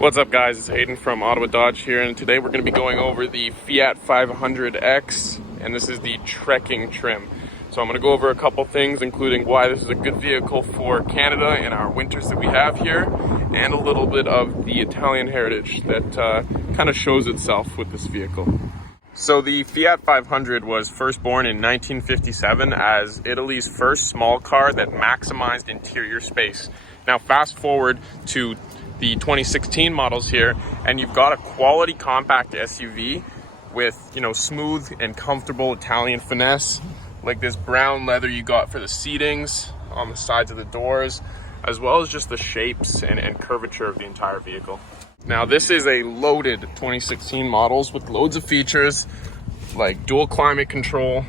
What's up guys, it's Hayden from Ottawa Dodge here, and today we're going to be going over the Fiat 500X, and this is the trekking trim. So I'm going to go over a couple things, including why this is a good vehicle for Canada and our winters that we have here, and a little bit of the Italian heritage that kind of shows itself with this vehicle. So the Fiat 500 was first born in 1957 as Italy's first small car that maximized interior space. Now fast forward to the 2016 models here, and you've got a quality compact SUV with, smooth and comfortable Italian finesse, like this brown leather you got for the seatings on the sides of the doors, as well as just the shapes and curvature of the entire vehicle. Now this is a loaded 2016 models with loads of features like dual climate control.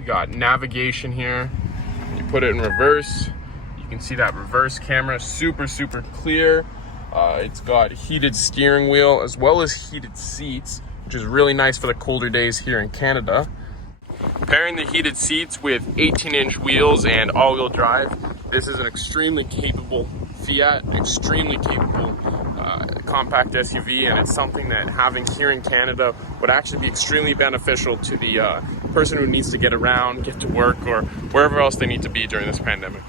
You got navigation here. You put it in reverse, you can see that reverse camera, super clear. It's got heated steering wheel as well as heated seats, which is really nice for the colder days here in Canada. Pairing the heated seats with 18-inch wheels and all-wheel drive, this is an extremely capable Fiat, extremely capable compact SUV, and it's something that having here in Canada would actually be extremely beneficial to the person who needs to get around, get to work, or wherever else they need to be during this pandemic.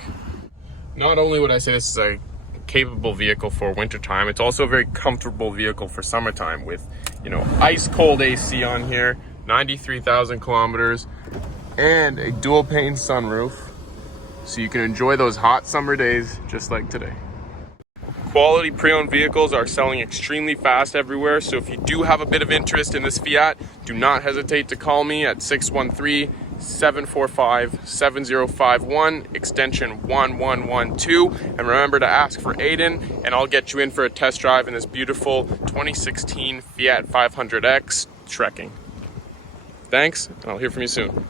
Not only would I say this is a capable vehicle for wintertime, it's also a very comfortable vehicle for summertime with, ice cold AC on here, 93,000 kilometers, and a dual pane sunroof, so you can enjoy those hot summer days just like today. Quality pre-owned vehicles are selling extremely fast everywhere, so if you do have a bit of interest in this Fiat, do not hesitate to call me at 613-745-7051, extension 1112, and remember to ask for Aiden, and I'll get you in for a test drive in this beautiful 2016 Fiat 500X trekking. Thanks, and I'll hear from you soon.